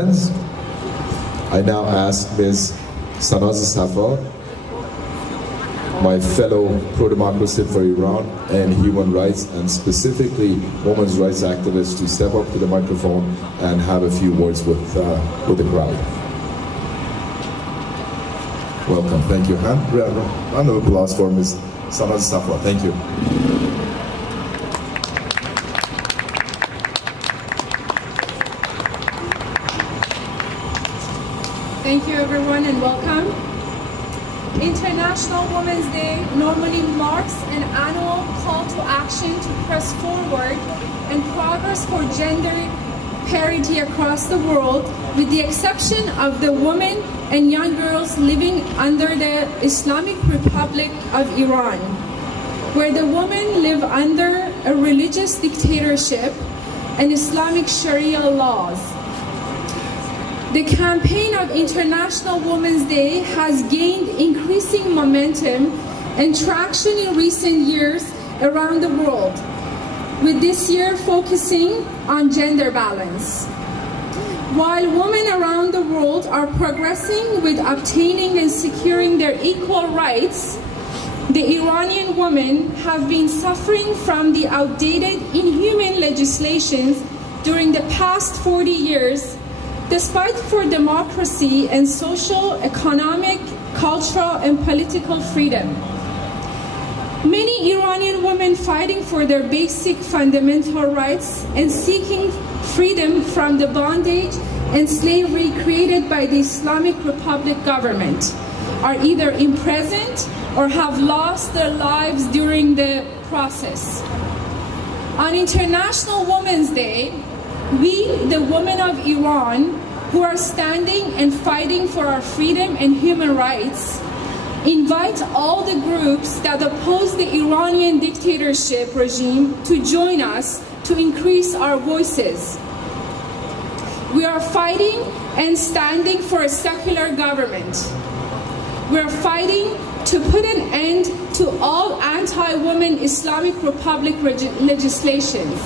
I now ask Ms. Sanaaz, my fellow pro-democracy for Iran and human rights, and specifically women's rights activists, to step up to the microphone and have a few words with the crowd. Welcome. Thank you. Round of applause for Ms. Sanaaz. Thank you. Thank you, everyone, and welcome. International Women's Day normally marks an annual call to action to press forward and progress for gender parity across the world, with the exception of the women and young girls living under the Islamic Republic of Iran, where the women live under a religious dictatorship and Islamic Sharia laws. The campaign of International Women's Day has gained increasing momentum and traction in recent years around the world, with this year focusing on gender balance. While women around the world are progressing with obtaining and securing their equal rights, the Iranian women have been suffering from the outdated, inhuman legislations during the past 40 years, despite for democracy and social, economic, cultural, and political freedom. Many Iranian women fighting for their basic fundamental rights and seeking freedom from the bondage and slavery created by the Islamic Republic government are either imprisoned or have lost their lives during the process. On International Women's Day, we, the women of Iran, who are standing and fighting for our freedom and human rights, invite all the groups that oppose the Iranian dictatorship regime to join us to increase our voices. We are fighting and standing for a secular government. We are fighting to put an end to all anti-women Islamic Republic legislations,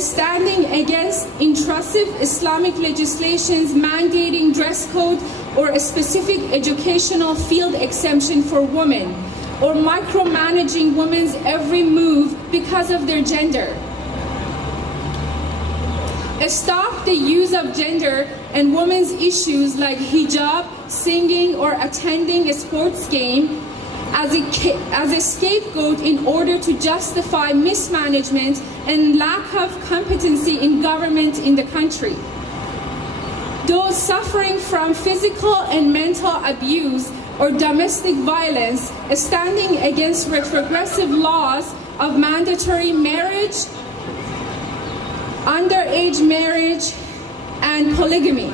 standing against intrusive Islamic legislations mandating dress code or a specific educational field exemption for women, or micromanaging women's every move because of their gender. Stop the use of gender and women's issues like hijab, singing, or attending a sports game as a scapegoat in order to justify mismanagement and lack of competency in government in the country. Those suffering from physical and mental abuse or domestic violence, standing against retrogressive laws of mandatory marriage, underage marriage, and polygamy.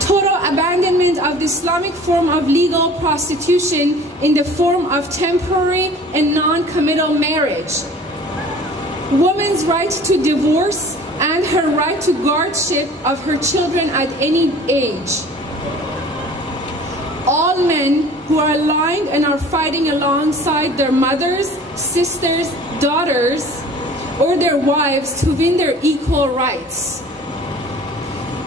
Total abandonment of the Islamic form of legal prostitution in the form of temporary and non-committal marriage. Women's right to divorce and her right to guardianship of her children at any age. All men who are aligned and are fighting alongside their mothers, sisters, daughters, or their wives to win their equal rights.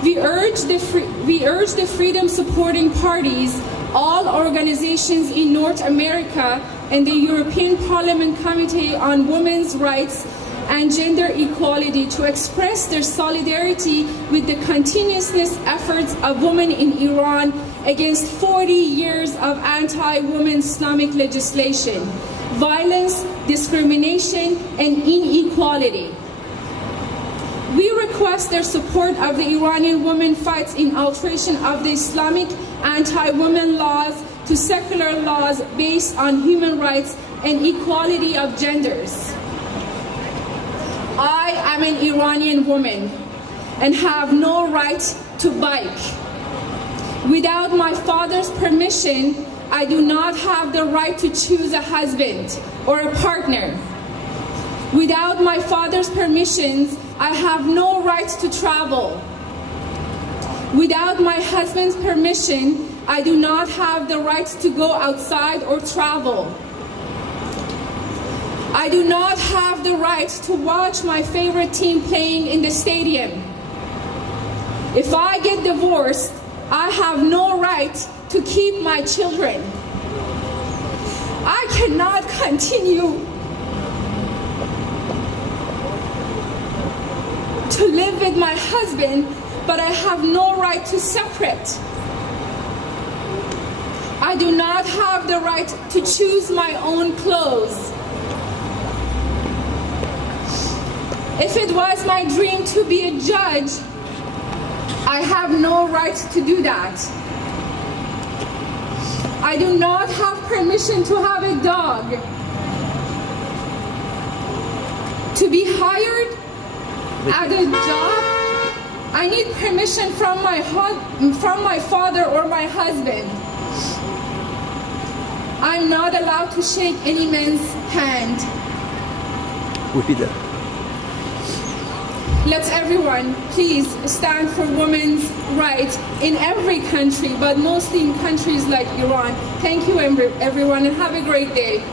We urge the freedom-supporting parties, all organizations in North America, and the European Parliament Committee on Women's Rights and Gender Equality to express their solidarity with the continuous efforts of women in Iran against 40 years of anti-women Islamic legislation, violence, discrimination, and inequality. We request their support of the Iranian women fights in alteration of the Islamic anti-women laws to secular laws based on human rights and equality of genders. I am an Iranian woman and have no right to bike. Without my father's permission, I do not have the right to choose a husband or a partner. Without my father's permissions, I have no right to travel. Without my husband's permission, I do not have the right to go outside or travel. I do not have the right to watch my favorite team playing in the stadium. If I get divorced, I have no right to keep my children. I cannot continue to live with my husband, but I have no right to separate. I do not have the right to choose my own clothes. If it was my dream to be a judge, I have no right to do that. I do not have permission to have a dog. To be hired at a job, I need permission from my father or my husband. I'm not allowed to shake any man's hand. Repeat that. Let's everyone please stand for women's rights in every country, but mostly in countries like Iran. Thank you everyone, and have a great day.